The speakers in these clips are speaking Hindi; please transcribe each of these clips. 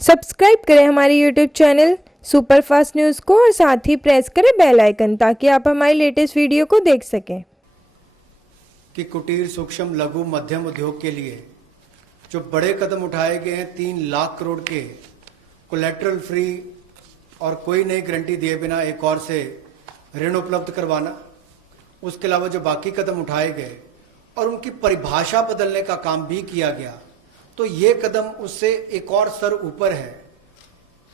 सब्सक्राइब करें हमारे YouTube चैनल सुपरफास्ट न्यूज़ को और साथ ही प्रेस करें बेल आइकन ताकि आप हमारी लेटेस्ट वीडियो को देख सकें। कि कुटीर सूक्ष्म लघु मध्यम उद्योग के लिए जो बड़े कदम उठाए गए हैं, 3 लाख करोड़ के कोलेटरल फ्री और कोई नई गारंटी दिए बिना एक और से ऋण उपलब्ध करवाना, उसके अलावा जो बाकी कदम उठाए गए और उनकी परिभाषा बदलने का काम भी किया गया, तो ये कदम उससे एक और स्तर ऊपर है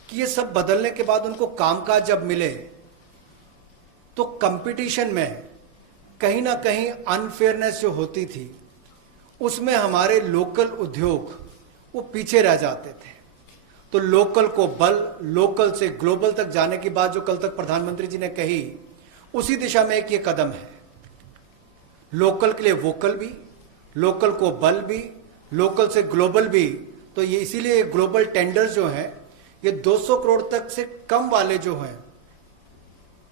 कि ये सब बदलने के बाद उनको कामकाज जब मिले तो कंपटीशन में कहीं ना कहीं अनफेयरनेस जो होती थी उसमें हमारे लोकल उद्योग वो पीछे रह जाते थे। तो लोकल को बल, लोकल से ग्लोबल तक जाने की बात जो कल तक प्रधानमंत्री जी ने कही, उसी दिशा में एक ये कदम है। लोकल के लिए वोकल भी, लोकल को बल भी, लोकल से ग्लोबल भी। तो ये इसीलिए ग्लोबल टेंडर्स जो हैं ये 200 करोड़ तक से कम वाले जो हैं,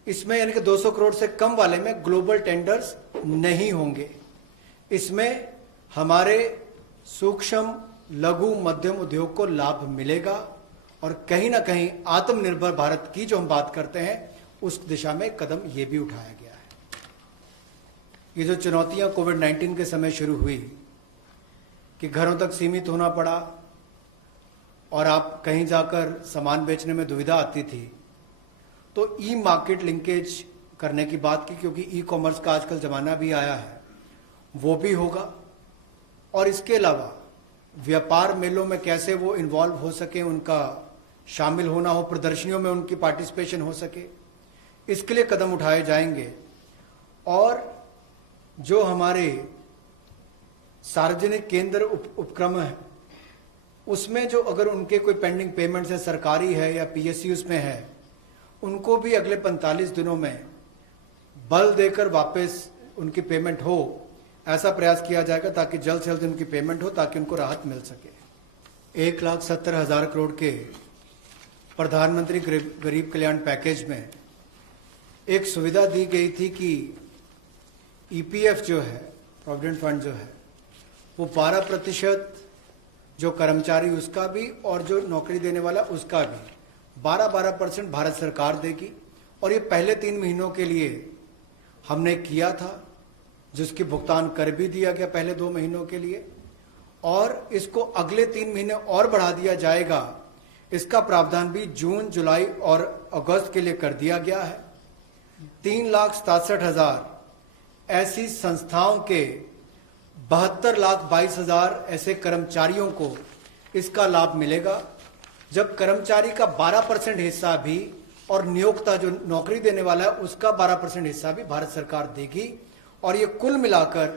इसमें यानी कि 200 करोड़ से कम वाले में ग्लोबल टेंडर्स नहीं होंगे। इसमें हमारे सूक्ष्म लघु मध्यम उद्योग को लाभ मिलेगा और कहीं ना कहीं आत्मनिर्भर भारत की जो हम बात करते हैं उस दिशा में कदम ये भी उठाया गया है। ये जो चुनौतियां कोविड-19 के समय शुरू हुई कि घरों तक सीमित होना पड़ा और आप कहीं जाकर सामान बेचने में दुविधा आती थी, तो ई मार्केट लिंकेज करने की बात की, क्योंकि ई कॉमर्स का आजकल ज़माना भी आया है, वो भी होगा। और इसके अलावा व्यापार मेलों में कैसे वो इन्वॉल्व हो सके, उनका शामिल होना हो, प्रदर्शनियों में उनकी पार्टिसिपेशन हो सके, इसके लिए कदम उठाए जाएंगे। और जो हमारे सार्वजनिक केंद्र उपक्रम है उसमें जो अगर उनके कोई पेंडिंग पेमेंट्स है, सरकारी है या पीएसयूज में है, उनको भी अगले 45 दिनों में बल देकर वापस उनकी पेमेंट हो, ऐसा प्रयास किया जाएगा ताकि जल्द से जल्द उनकी पेमेंट हो, ताकि उनको राहत मिल सके। 1,70,000 करोड़ के प्रधानमंत्री गरीब कल्याण पैकेज में एक सुविधा दी गई थी कि ईपीएफ जो है, प्रोविडेंट फंड जो है, वो 12% जो कर्मचारी उसका भी और जो नौकरी देने वाला उसका भी 12% भारत सरकार देगी। और ये पहले 3 महीनों के लिए हमने किया था, जिसकी भुगतान कर भी दिया गया पहले 2 महीनों के लिए, और इसको अगले 3 महीने और बढ़ा दिया जाएगा। इसका प्रावधान भी जून, जुलाई और अगस्त के लिए कर दिया गया है। 3,67,000 ऐसी संस्थाओं के 72,22,000 ऐसे कर्मचारियों को इसका लाभ मिलेगा, जब कर्मचारी का 12% हिस्सा भी और नियोक्ता जो नौकरी देने वाला है उसका 12% हिस्सा भी भारत सरकार देगी, और ये कुल मिलाकर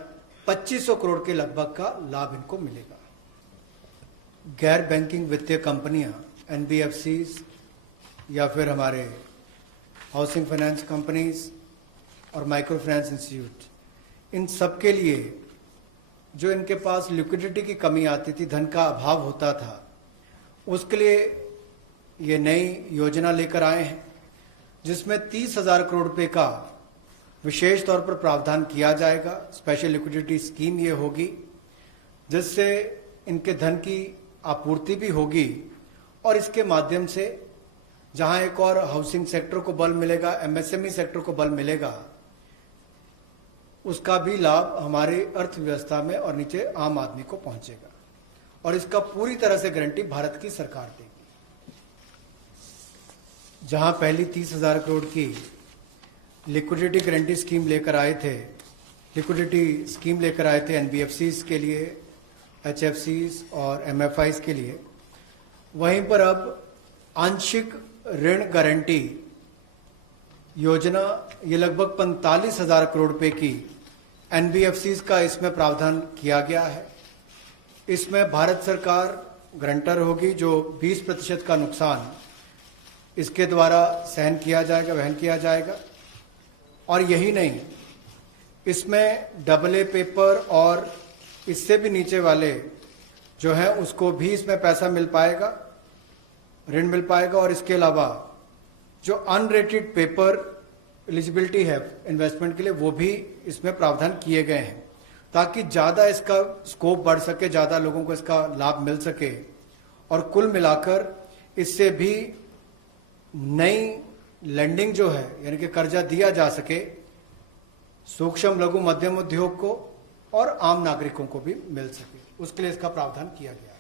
2500 करोड़ के लगभग का लाभ इनको मिलेगा। गैर बैंकिंग वित्तीय कंपनियां, एनबीएफसीज या फिर हमारे हाउसिंग फाइनेंस कंपनीज और माइक्रो फाइनेंस इंस्टीट्यूट, इन सब के लिए जो इनके पास लिक्विडिटी की कमी आती थी, धन का अभाव होता था, उसके लिए ये नई योजना लेकर आए हैं, जिसमें 30,000 करोड़ रुपए का विशेष तौर पर प्रावधान किया जाएगा। स्पेशल लिक्विडिटी स्कीम ये होगी, जिससे इनके धन की आपूर्ति भी होगी और इसके माध्यम से जहां एक और हाउसिंग सेक्टर को बल मिलेगा, एमएसएमई सेक्टर को बल मिलेगा, उसका भी लाभ हमारे अर्थव्यवस्था में और नीचे आम आदमी को पहुंचेगा। और इसका पूरी तरह से गारंटी भारत की सरकार देगी। जहां पहली 30,000 करोड़ की लिक्विडिटी गारंटी स्कीम लेकर आए थे, लिक्विडिटी स्कीम लेकर आए थे एनबीएफसीज के लिए, एचएफसीज और एमएफआईज के लिए, वहीं पर अब आंशिक ऋण गारंटी योजना, ये लगभग 45,000 करोड़ रुपए की एनबीएफसीज का इसमें प्रावधान किया गया है। इसमें भारत सरकार गारंटर होगी, जो 20% का नुकसान इसके द्वारा सहन किया जाएगा, वहन किया जाएगा। और यही नहीं, इसमें AA पेपर और इससे भी नीचे वाले जो हैं उसको भी इसमें पैसा मिल पाएगा, ऋण मिल पाएगा। और इसके अलावा जो अनरेटेड पेपर एलिजिबिलिटी है इन्वेस्टमेंट के लिए, वो भी इसमें प्रावधान किए गए हैं, ताकि ज़्यादा इसका स्कोप बढ़ सके, ज़्यादा लोगों को इसका लाभ मिल सके। और कुल मिलाकर इससे भी नई लैंडिंग जो है यानी कि कर्जा दिया जा सके सूक्ष्म लघु मध्यम उद्योग को और आम नागरिकों को भी मिल सके, उसके लिए इसका प्रावधान किया गया है।